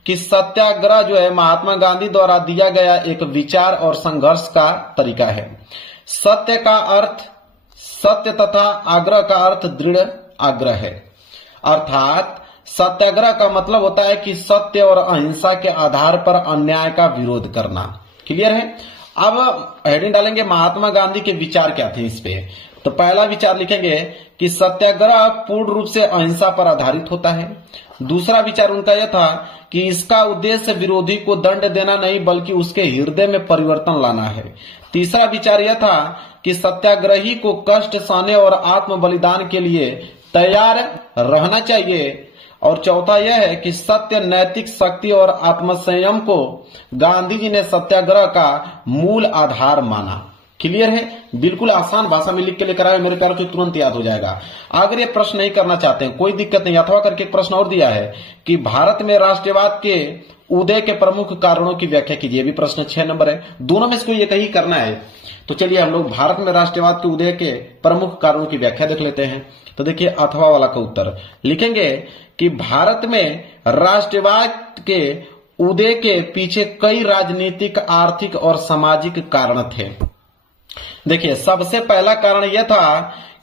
कि सत्याग्रह जो है महात्मा गांधी द्वारा दिया गया एक विचार और संघर्ष का तरीका है। सत्य का अर्थ सत्य तथा आग्रह का अर्थ दृढ़ आग्रह है। अर्थात सत्याग्रह का मतलब होता है कि सत्य और अहिंसा के आधार पर अन्याय का विरोध करना। क्लियर है। अब हेडिंग डालेंगे महात्मा गांधी के विचार क्या थे इस पे। तो पहला विचार लिखेंगे कि सत्याग्रह पूर्ण रूप से अहिंसा पर आधारित होता है। दूसरा विचार उनका यह था कि इसका उद्देश्य विरोधी को दंड देना नहीं बल्कि उसके हृदय में परिवर्तन लाना है। तीसरा विचार यह था कि सत्याग्रही को कष्ट सहने और आत्म बलिदान के लिए तैयार रहना चाहिए। और चौथा यह है कि सत्य, नैतिक शक्ति और आत्मसंयम को गांधी जी ने सत्याग्रह का मूल आधार माना। क्लियर है। बिल्कुल आसान भाषा में लिख के लेकर आए मेरे प्यारों को, तुरंत याद हो जाएगा। अगर ये प्रश्न नहीं करना चाहते हैं कोई दिक्कत नहीं, अथवा करके एक प्रश्न और दिया है कि भारत में राष्ट्रवाद के उदय के प्रमुख कारणों की व्याख्या कीजिए। भी प्रश्न 6 नंबर है, दोनों में से कोई एक ही करना है। तो चलिए हम लोग भारत में राष्ट्रवाद के उदय के प्रमुख कारणों की व्याख्या देख लेते हैं। तो देखिए अथवा वाला का उत्तर लिखेंगे कि भारत में राष्ट्रवाद के उदय के पीछे कई राजनीतिक, आर्थिक और सामाजिक कारण थे। देखिए सबसे पहला कारण यह था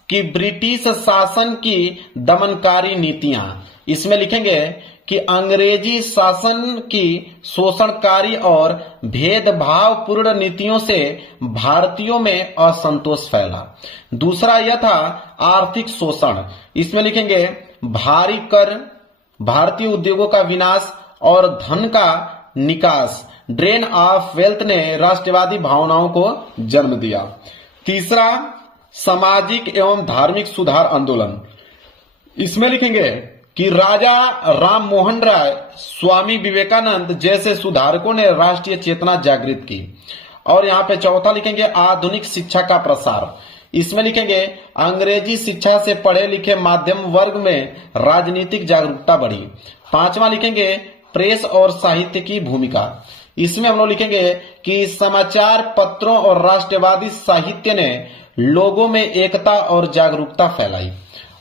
कि ब्रिटिश शासन की दमनकारी नीतियां। इसमें लिखेंगे कि अंग्रेजी शासन की शोषणकारी और भेदभावपूर्ण नीतियों से भारतीयों में असंतोष फैला। दूसरा यह था आर्थिक शोषण। इसमें लिखेंगे भारी कर, भारतीय उद्योगों का विनाश और धन का निकास, ड्रेन ऑफ वेल्थ ने राष्ट्रवादी भावनाओं को जन्म दिया। तीसरा सामाजिक एवं धार्मिक सुधार आंदोलन। इसमें लिखेंगे कि राजा राम मोहन राय, स्वामी विवेकानंद जैसे सुधारकों ने राष्ट्रीय चेतना जागृत की। और यहाँ पे चौथा लिखेंगे आधुनिक शिक्षा का प्रसार। इसमें लिखेंगे अंग्रेजी शिक्षा से पढ़े लिखे मध्यम वर्ग में राजनीतिक जागरूकता बढ़ी। पांचवा लिखेंगे प्रेस और साहित्य की भूमिका। इसमें हम लोग लिखेंगे कि समाचार पत्रों और राष्ट्रवादी साहित्य ने लोगों में एकता और जागरूकता फैलाई।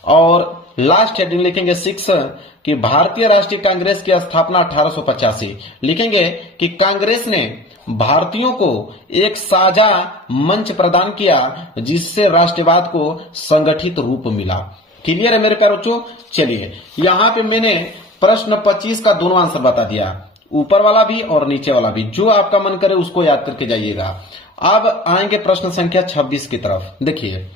और लास्ट हेडिंग लिखेंगे 6 कि भारतीय राष्ट्रीय कांग्रेस की स्थापना 1885। लिखेंगे कि कांग्रेस ने भारतीयों को एक साझा मंच प्रदान किया जिससे राष्ट्रवाद को संगठित रूप मिला। क्लियर है मेरे प्यारे बच्चों। चलिए यहाँ पे मैंने प्रश्न 25 का दोनों आंसर बता दिया, ऊपर वाला भी और नीचे वाला भी, जो आपका मन करे उसको याद करके जाइएगा। अब आएंगे प्रश्न संख्या 26 की तरफ। देखिए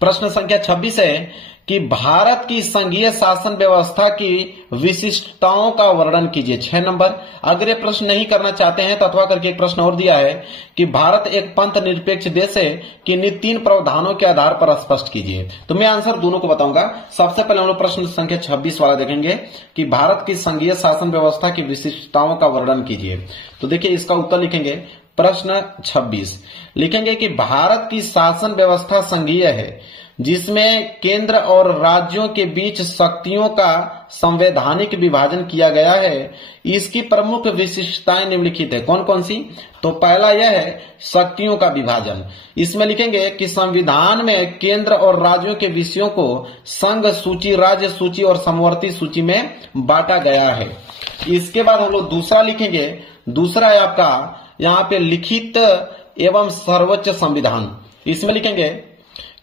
प्रश्न संख्या 26 है कि भारत की संघीय शासन व्यवस्था की विशिष्टताओं का वर्णन कीजिए। 6 नंबर। अगर ये प्रश्न नहीं करना चाहते हैं तो अथवा करके एक प्रश्न और दिया है कि भारत एक पंथ निरपेक्ष देश है कि 3 प्रावधानों के आधार पर स्पष्ट कीजिए। तो मैं आंसर दोनों को बताऊंगा। सबसे पहले हम लोग प्रश्न संख्या 26 वाला देखेंगे कि भारत की संघीय शासन व्यवस्था की विशिष्टताओं का वर्णन कीजिए। तो देखिए इसका उत्तर लिखेंगे प्रश्न 26 लिखेंगे कि भारत की शासन व्यवस्था संघीय है जिसमें केंद्र और राज्यों के बीच शक्तियों का संवैधानिक विभाजन किया गया है। इसकी प्रमुख विशिष्टताएं निम्नलिखित है। कौन कौन सी? तो पहला यह है शक्तियों का विभाजन। इसमें लिखेंगे कि संविधान में केंद्र और राज्यों के विषयों को संघ सूची, राज्य सूची और समवर्ती सूची में बांटा गया है। इसके बाद हम लोग दूसरा लिखेंगे। दूसरा है आपका यहाँ पे लिखित एवं सर्वोच्च संविधान। इसमें लिखेंगे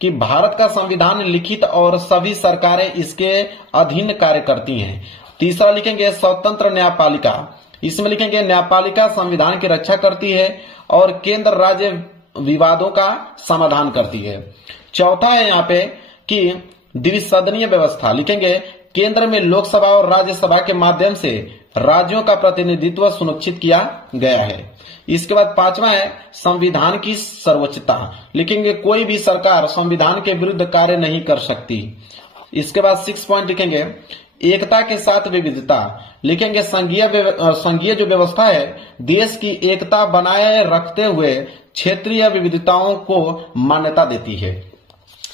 कि भारत का संविधान लिखित और सभी सरकारें इसके अधीन कार्य करती हैं। तीसरा लिखेंगे स्वतंत्र न्यायपालिका, इसमें लिखेंगे न्यायपालिका संविधान की रक्षा करती है और केंद्र राज्य विवादों का समाधान करती है। चौथा है यहाँ पे कि द्विसदनीय व्यवस्था, लिखेंगे केंद्र में लोकसभा और राज्यसभा के माध्यम से राज्यों का प्रतिनिधित्व सुनिश्चित किया गया है। इसके बाद पांचवा है संविधान की सर्वोच्चता, लिखेंगे कोई भी सरकार संविधान के विरुद्ध कार्य नहीं कर सकती। इसके बाद 6 पॉइंट लिखेंगे एकता के साथ विविधता, लिखेंगे संघीय जो व्यवस्था है देश की एकता बनाए रखते हुए क्षेत्रीय विविधताओं को मान्यता देती है।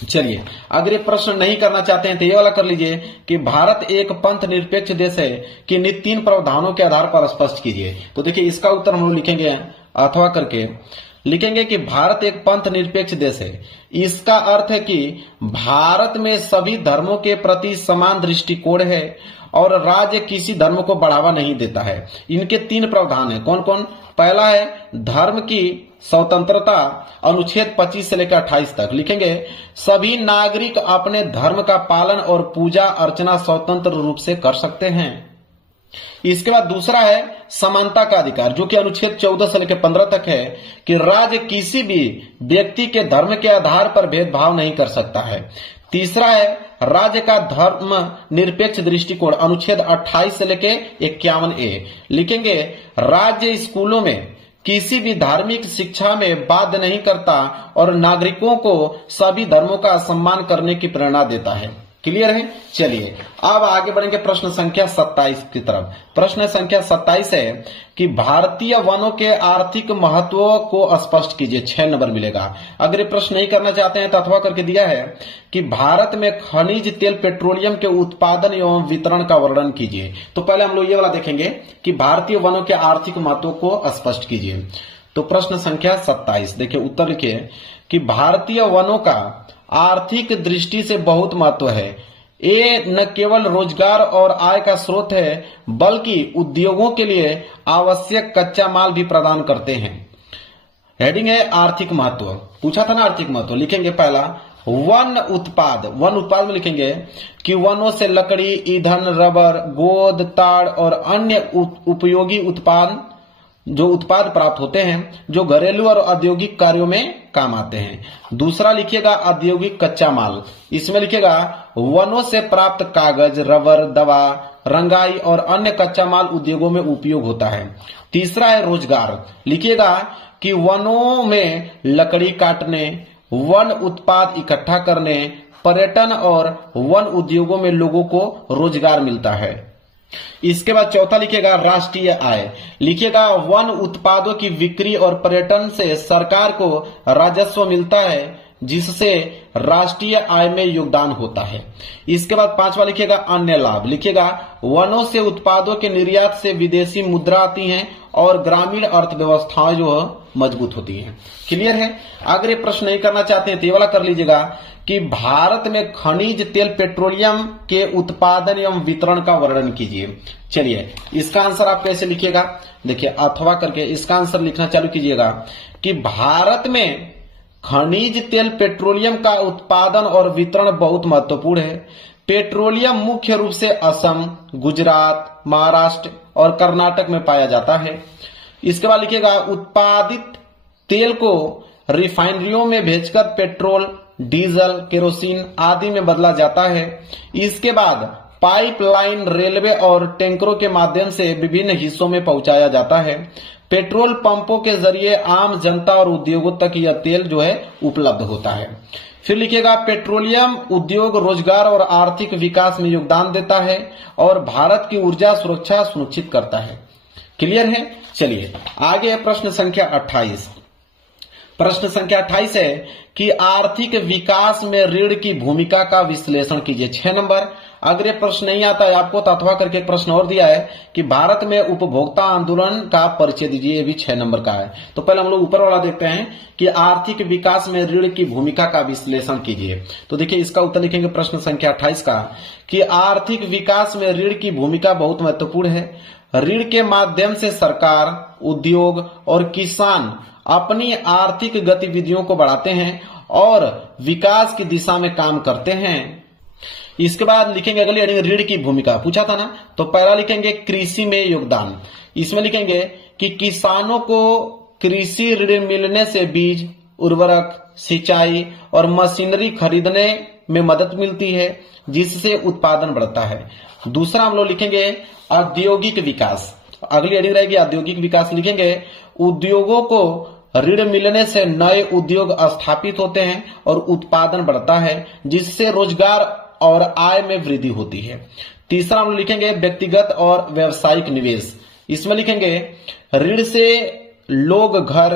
चलिए अगर ये प्रश्न नहीं करना चाहते हैं तो ये वाला कर लीजिए कि भारत एक पंथ निरपेक्ष देश है कि 3 प्रावधानों के आधार पर स्पष्ट कीजिए। तो देखिए इसका उत्तर हम लोग लिखेंगे अथवा करके लिखेंगे कि भारत एक पंथ निरपेक्ष देश है। इसका अर्थ है कि भारत में सभी धर्मों के प्रति समान दृष्टिकोण है और राज्य किसी धर्म को बढ़ावा नहीं देता है। इनके 3 प्रावधान है, कौन कौन? पहला है धर्म की स्वतंत्रता, अनुच्छेद 25 से लेकर 28 तक, लिखेंगे सभी नागरिक अपने धर्म का पालन और पूजा अर्चना स्वतंत्र रूप से कर सकते हैं। इसके बाद दूसरा है समानता का अधिकार, जो कि अनुच्छेद 14 से लेकर 15 तक है कि राज्य किसी भी व्यक्ति के धर्म के आधार पर भेदभाव नहीं कर सकता है। तीसरा है राज्य का धर्म निरपेक्ष दृष्टिकोण, अनुच्छेद 28 से लेकर 51A, लिखेंगे राज्य स्कूलों में किसी भी धार्मिक शिक्षा में बाध्य नहीं करता और नागरिकों को सभी धर्मों का सम्मान करने की प्रेरणा देता है। क्लियर है? चलिए अब आगे बढ़ेंगे प्रश्न संख्या 27 की तरफ। प्रश्न संख्या 27 है कि भारतीय वनों के आर्थिक महत्व को स्पष्ट कीजिए। 6 नंबर मिलेगा। अगर ये प्रश्न नहीं करना चाहते हैं तो अथवा करके दिया है कि भारत में खनिज तेल पेट्रोलियम के उत्पादन एवं वितरण का वर्णन कीजिए। तो पहले हम लोग ये वाला देखेंगे कि भारतीय वनों के आर्थिक महत्व को स्पष्ट कीजिए। तो प्रश्न संख्या 27 देखिए, उत्तर लिखिए कि भारतीय वनों का आर्थिक दृष्टि से बहुत महत्व है। ये न केवल रोजगार और आय का स्रोत है बल्कि उद्योगों के लिए आवश्यक कच्चा माल भी प्रदान करते हैं। हेडिंग है आर्थिक महत्व। पूछा था ना आर्थिक महत्व, लिखेंगे पहला वन उत्पाद। वन उत्पाद में लिखेंगे कि वनों से लकड़ी, ईंधन, रबर, गोंद, ताड़ और अन्य उपयोगी उत्पाद प्राप्त होते हैं जो घरेलू और औद्योगिक कार्यों में काम आते हैं। दूसरा लिखिएगा औद्योगिक कच्चा माल। इसमें लिखिएगा वनों से प्राप्त कागज, रबर, दवा, रंगाई और अन्य कच्चा माल उद्योगों में उपयोग होता है। तीसरा है रोजगार। लिखिएगा कि वनों में लकड़ी काटने, वन उत्पाद इकट्ठा करने, पर्यटन और वन उद्योगों में लोगों को रोजगार मिलता है। इसके बाद चौथा लिखिएगा राष्ट्रीय आय। लिखिएगा वन उत्पादों की बिक्री और पर्यटन से सरकार को राजस्व मिलता है जिससे राष्ट्रीय आय में योगदान होता है। इसके बाद पांचवा लिखिएगा अन्य लाभ। लिखिएगा वनों से उत्पादों के निर्यात से विदेशी मुद्रा आती है और ग्रामीण अर्थव्यवस्थाएं जो मजबूत होती है। क्लियर है? अगर ये प्रश्न नहीं करना चाहते हैं तो ये वाला कर लीजिएगा कि भारत में खनिज तेल पेट्रोलियम के उत्पादन एवं वितरण का वर्णन कीजिए। चलिए इसका आंसर आप कैसे लिखिएगा? देखिए अथवा करके इसका आंसर लिखना चालू कीजिएगा कि भारत में खनिज तेल पेट्रोलियम का उत्पादन और वितरण बहुत महत्वपूर्ण है। पेट्रोलियम मुख्य रूप से असम, गुजरात, महाराष्ट्र और कर्नाटक में पाया जाता है। इसके बाद लिखिएगा उत्पादित तेल को रिफाइनरियों में भेजकर पेट्रोल, डीजल, केरोसिन आदि में बदला जाता है। इसके बाद पाइपलाइन, रेलवे और टैंकरों के माध्यम से विभिन्न हिस्सों में पहुंचाया जाता है। पेट्रोल पंपों के जरिए आम जनता और उद्योगों तक यह तेल जो है उपलब्ध होता है। फिर लिखिएगा पेट्रोलियम उद्योग रोजगार और आर्थिक विकास में योगदान देता है और भारत की ऊर्जा सुरक्षा सुनिश्चित करता है। क्लियर है? चलिए आगे प्रश्न संख्या 28। प्रश्न संख्या 28 है कि आर्थिक विकास में ऋण की भूमिका का विश्लेषण कीजिए। 6 नंबर। अगर ये प्रश्न नहीं आता है आपको तो अथवा करके एक प्रश्न और दिया है कि भारत में उपभोक्ता आंदोलन का परिचय दीजिए। ये भी 6 नंबर का है। तो पहले हम लोग ऊपर वाला देखते हैं कि आर्थिक विकास में ऋण की भूमिका का विश्लेषण कीजिए। तो देखिए इसका उत्तर लिखेंगे प्रश्न संख्या 28 का कि आर्थिक विकास में ऋण की भूमिका बहुत महत्वपूर्ण है। ऋण के माध्यम से सरकार, उद्योग और किसान अपनी आर्थिक गतिविधियों को बढ़ाते हैं और विकास की दिशा में काम करते हैं। इसके बाद लिखेंगे अगली हेडिंग ऋण की भूमिका, पूछा था ना, तो पहला लिखेंगे कृषि में योगदान। इसमें लिखेंगे कि किसानों को कृषि ऋण मिलने से बीज, उर्वरक, सिंचाई और मशीनरी खरीदने में मदद मिलती है, जिससे उत्पादन बढ़ता है। दूसरा हम लोग लिखेंगे औद्योगिक विकास, अगली हेडिंग रहेगी औद्योगिक विकास। लिखेंगे उद्योगों को ऋण मिलने से नए उद्योग स्थापित होते हैं और उत्पादन बढ़ता है, जिससे रोजगार और आय में वृद्धि होती है। तीसरा हम लिखेंगे व्यक्तिगत और व्यावसायिक निवेश। इसमें लिखेंगे ऋण से लोग घर,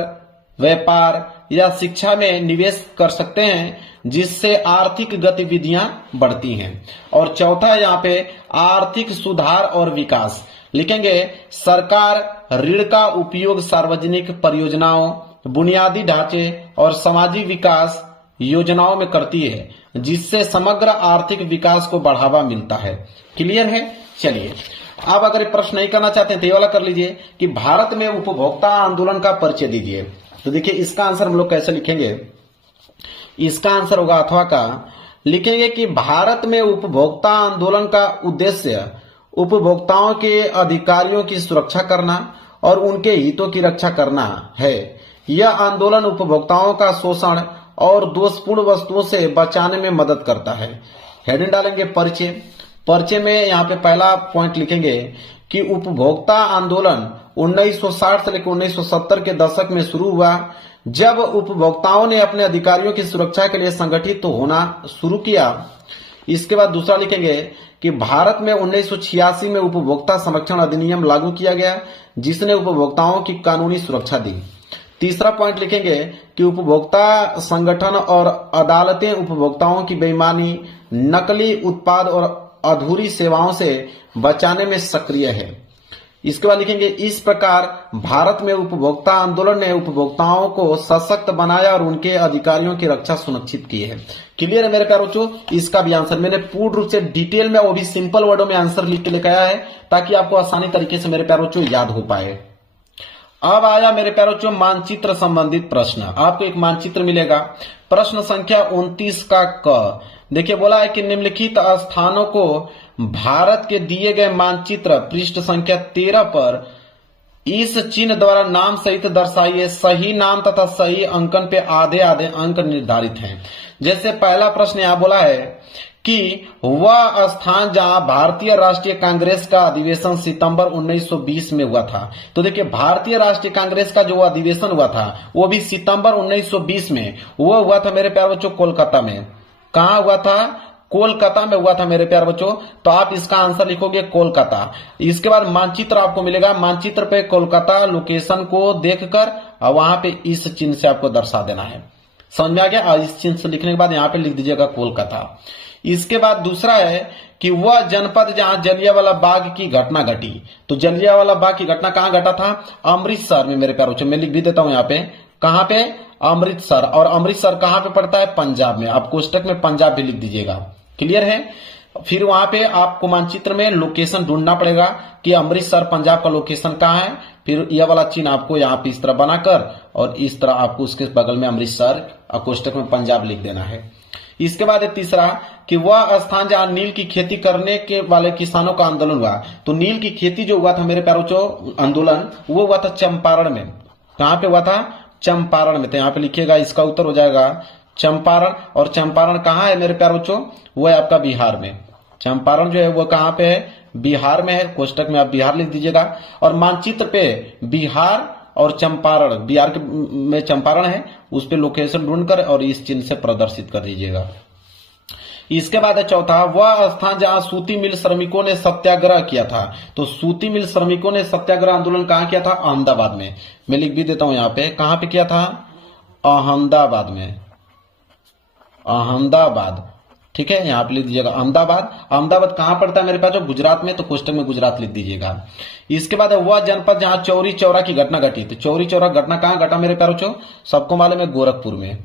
व्यापार या शिक्षा में निवेश कर सकते हैं, जिससे आर्थिक गतिविधियां बढ़ती हैं। और चौथा यहाँ पे आर्थिक सुधार और विकास। लिखेंगे सरकार ऋण का उपयोग सार्वजनिक परियोजनाओं, बुनियादी ढांचे और सामाजिक विकास योजनाओं में करती है, जिससे समग्र आर्थिक विकास को बढ़ावा मिलता है। क्लियर है? चलिए अब अगर प्रश्न नहीं करना चाहते हैं तो ये वाला कर लीजिए कि भारत में उपभोक्ता आंदोलन का परिचय दीजिए। तो देखिए इसका आंसर हम लोग कैसे लिखेंगे, इसका आंसर होगा अथवा का। लिखेंगे कि भारत में उपभोक्ता आंदोलन का उद्देश्य उपभोक्ताओं के अधिकारियों की सुरक्षा करना और उनके हितों की रक्षा करना है। यह आंदोलन उपभोक्ताओं का शोषण और दोषपूर्ण वस्तुओं से बचाने में मदद करता है। हेडिंग डालेंगे परिचय। परिचय में यहाँ पे पहला पॉइंट लिखेंगे कि उपभोक्ता आंदोलन 1960 से लेकर 1970 के दशक में शुरू हुआ, जब उपभोक्ताओं ने अपने अधिकारियों की सुरक्षा के लिए संगठित होना शुरू किया। इसके बाद दूसरा लिखेंगे कि भारत में 1986 में उपभोक्ता संरक्षण अधिनियम लागू किया गया, जिसने उपभोक्ताओं की कानूनी सुरक्षा दी। तीसरा पॉइंट लिखेंगे कि उपभोक्ता संगठन और अदालतें उपभोक्ताओं की बेईमानी, नकली उत्पाद और अधूरी सेवाओं से बचाने में सक्रिय है। इसके बाद लिखेंगे इस प्रकार भारत में उपभोक्ता आंदोलन ने उपभोक्ताओं को सशक्त बनाया और उनके अधिकारियों की रक्षा सुनिश्चित की है। क्लियर है मेरे प्यारे बच्चों? इसका भी आंसर मैंने पूर्ण रूप से डिटेल में, वो भी सिंपल वर्डों में आंसर लिख के लेकर आया है, ताकि आपको आसानी तरीके से मेरे प्यारे बच्चों याद हो पाए। अब आया मेरे प्यारे बच्चों मानचित्र संबंधित प्रश्न। आपको एक मानचित्र मिलेगा, प्रश्न संख्या 29 का क। देखिए बोला है कि निम्नलिखित स्थानों को भारत के दिए गए मानचित्र पृष्ठ संख्या 13 पर इस चिन्ह द्वारा नाम सहित दर्शाइए। सही नाम तथा सही अंकन पे आधे आधे अंक निर्धारित हैं। जैसे पहला प्रश्न यहाँ बोला है कि वह स्थान जहां भारतीय राष्ट्रीय कांग्रेस का अधिवेशन सितंबर 1920 में हुआ था। तो देखिए भारतीय राष्ट्रीय कांग्रेस का जो अधिवेशन हुआ था वो भी सितंबर 1920 में वो हुआ था मेरे प्यारे बच्चों कोलकाता में। कहा हुआ था? कोलकाता में हुआ था मेरे प्यारे बच्चों। तो आप इसका आंसर लिखोगे कोलकाता। इसके बाद मानचित्र आपको मिलेगा, मानचित्र पे कोलकाता लोकेशन को देखकर और वहां पे इस चिन्ह से आपको दर्शा देना है। समझ में आ गया? और इस चिन्ह से लिखने के बाद यहाँ पे लिख दीजिएगा कोलकाता। इसके बाद दूसरा है कि वह जनपद जहां जलियांवाला बाग की घटना घटी। तो जलियांवाला बाग की घटना कहां घटा था? अमृतसर में मेरे प्यारे बच्चों। मैं लिख भी देता हूं यहाँ पे, कहां पे? अमृतसर। और अमृतसर कहां पे पड़ता है? पंजाब में। आप कोष्टक में पंजाब भी लिख दीजिएगा। क्लियर है? फिर वहां पे आपको मानचित्र में लोकेशन ढूंढना पड़ेगा कि अमृतसर पंजाब का लोकेशन कहां है। फिर यह वाला चिन्ह आपको यहाँ पे इस तरह बनाकर और इस तरह आपको उसके बगल में अमृतसर और कोष्टक में पंजाब लिख देना है। इसके बाद तीसरा कि वह स्थान जहां नील की खेती करने के वाले किसानों का आंदोलन हुआ। तो नील की खेती जो हुआ था मेरे प्यारे बच्चों आंदोलन, वो हुआ था चंपारण में। कहां पे हुआ था? चंपारण में। तो यहाँ पे लिखिएगा, इसका उत्तर हो जाएगा चंपारण। और चंपारण कहाँ है मेरे प्यारे बच्चों? वो है आपका बिहार में। चंपारण जो है वो कहाँ पे है? बिहार में है। कोष्टक में आप बिहार लिख दीजिएगा। और मानचित्र पे बिहार और चंपारण, बिहार में चंपारण है, उस पे लोकेशन ढूंढकर और इस चिन्ह से प्रदर्शित कर दीजिएगा। इसके बाद है चौथा, वह स्थान जहां सूती मिल श्रमिकों ने सत्याग्रह किया था। तो सूती मिल श्रमिकों ने सत्याग्रह आंदोलन कहां किया था? अहमदाबाद में। मैं लिख भी देता हूं यहाँ पे, कहां पे किया था? अहमदाबाद में। अहमदाबाद, ठीक है, यहाँ पे लिख दीजिएगा अहमदाबाद। अहमदाबाद कहां पड़ता है मेरे पास? जो गुजरात में। तो कोष्टक में गुजरात लिख दीजिएगा। इसके बाद वह जनपद जहां चौरी चौरा की घटना घटी। तो चौरी चौरा घटना कहां घटा मेरे प्यारों? सबको मालूम है गोरखपुर में।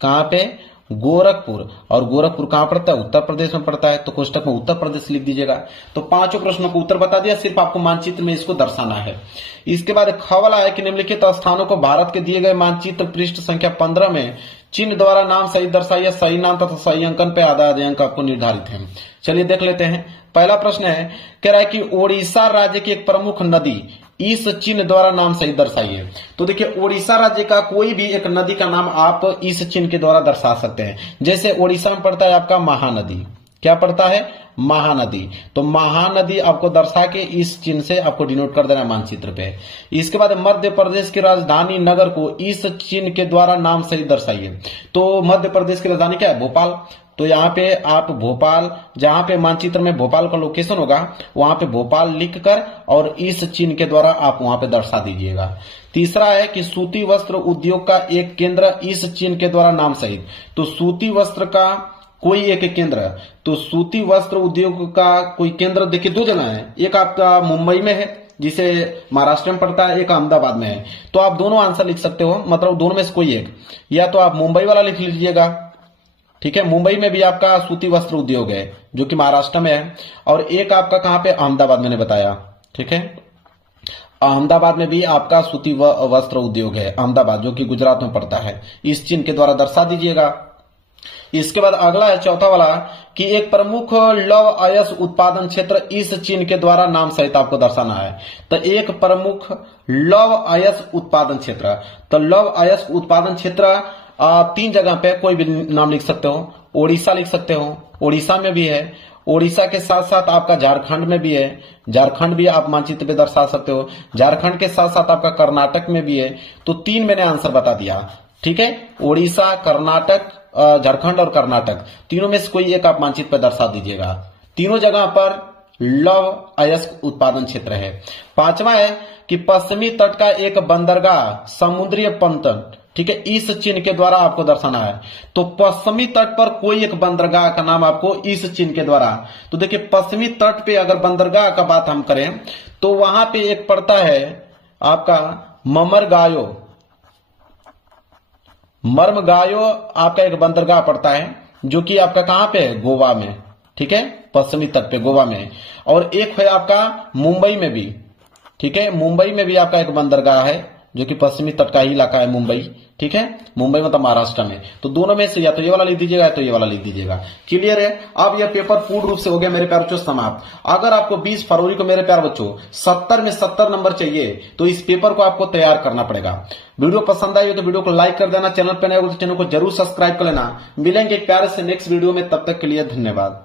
कहां पे? गोरखपुर। और गोरखपुर कहां पड़ता है? उत्तर प्रदेश में पड़ता है। तो कोष्टक में उत्तर प्रदेश लिख दीजिएगा। तो पांचों प्रश्नों को उत्तर बता दिया, सिर्फ आपको मानचित्र में इसको दर्शाना है। इसके बाद ख वाला है कि निम्नलिखित स्थानों को भारत के दिए गए मानचित्र पृष्ठ संख्या 15 में चिन्ह द्वारा नाम सही दर्शाइए, सही नाम तथा सही अंकन पे आधा आधे अंक आपको निर्धारित है। चलिए देख लेते हैं। पहला प्रश्न है, कह रहा है कि ओडिशा राज्य की एक प्रमुख नदी इस चिन्ह द्वारा नाम सही दर्शाइए। तो देखिए ओडिशा राज्य का कोई भी एक नदी का नाम आप इस चिन्ह के द्वारा दर्शा सकते हैं। जैसे ओडिशा में पड़ता है आपका महानदी, क्या पड़ता है, महानदी। तो महानदी आपको दर्शा के इस चिन्ह से आपको डिनोट कर देना है मानचित्र पे। इसके बाद मध्य प्रदेश की राजधानी नगर को इस चिन्ह के द्वारा नाम सही दर्शाइए। तो मध्य प्रदेश की राजधानी क्या है, भोपाल। तो यहाँ पे आप भोपाल, जहां पे मानचित्र में भोपाल का लोकेशन होगा वहां पे भोपाल लिखकर और इस चिन्ह के द्वारा आप वहां पे दर्शा दीजिएगा। तीसरा है कि सूती वस्त्र उद्योग का एक केंद्र इस चिन्ह के द्वारा नाम सहित। तो सूती वस्त्र का कोई एक केंद्र, तो सूती वस्त्र उद्योग का कोई केंद्र देखिए दो जगह है, एक आपका मुंबई में है जिसे महाराष्ट्र में पड़ता है, एक अहमदाबाद में है। तो आप दोनों आंसर लिख सकते हो, मतलब दोनों में से कोई एक, या तो आप मुंबई वाला लिख लीजिएगा, ठीक है। मुंबई में भी आपका सूती वस्त्र उद्योग है जो कि महाराष्ट्र में है, और एक आपका कहां पे, अहमदाबाद मैंने बताया, ठीक है। अहमदाबाद में भी आपका सूती वस्त्र उद्योग है, अहमदाबाद जो कि गुजरात में पड़ता है। इस चिन्ह के द्वारा दर्शा दीजिएगा। इसके बाद अगला है चौथा वाला कि एक प्रमुख लौह अयस्क उत्पादन क्षेत्र इस चिन्ह के द्वारा नाम सहित आपको दर्शाना है। तो एक प्रमुख लौह अयस्क उत्पादन क्षेत्र, तो लौह अयस्क उत्पादन क्षेत्र तीन जगह पे कोई भी नाम लिख सकते हो। ओडिशा लिख सकते हो, ओडिशा में भी है। ओडिशा के साथ साथ आपका झारखंड में भी है, झारखंड भी आप मानचित्र पे दर्शा सकते हो। झारखंड के साथ साथ आपका कर्नाटक में भी है। तो तीन मैंने आंसर बता दिया, ठीक है। ओडिशा, कर्नाटक, झारखंड और कर्नाटक, तीनों में से कोई एक आप मानचित्र पर दर्शा दीजिएगा। तीनों जगह पर लौह अयस्क उत्पादन क्षेत्र है। पांचवा है कि पश्चिमी तट का एक बंदरगाह समुद्री पंतन, ठीक है, इस चिन्ह के द्वारा आपको दर्शाना है। तो पश्चिमी तट पर कोई एक बंदरगाह का नाम आपको इस चिन्ह के द्वारा, तो देखिए पश्चिमी तट पे अगर बंदरगाह का बात हम करें तो वहां पे एक पड़ता है आपका ममरगायो, मर्मगायो आपका एक बंदरगाह पड़ता है जो कि आपका कहां पे है, गोवा में, ठीक है, पश्चिमी तट पे गोवा में। और एक है आपका मुंबई में भी, ठीक है, मुंबई में भी आपका एक बंदरगाह है जो कि पश्चिमी तट का ही इलाका है मुंबई, ठीक है, मुंबई मतलब महाराष्ट्र में। तो दोनों में से या तो ये वाला लिख दीजिएगा या तो ये वाला लिख दीजिएगा। क्लियर है। अब यह पेपर पूर्ण रूप से हो गया मेरे प्यारे बच्चों समाप्त। अगर आपको 20 फरवरी को मेरे प्यारे बच्चों 70 में 70 नंबर चाहिए तो इस पेपर को आपको तैयार करना पड़ेगा। वीडियो पसंद आई हो तो वीडियो को लाइक कर देना, चैनल पर नए हो तो चैनल को जरूर सब्सक्राइब कर लेना। मिलेंगे एक प्यारे से नेक्स्ट वीडियो में, तब तक के लिए धन्यवाद।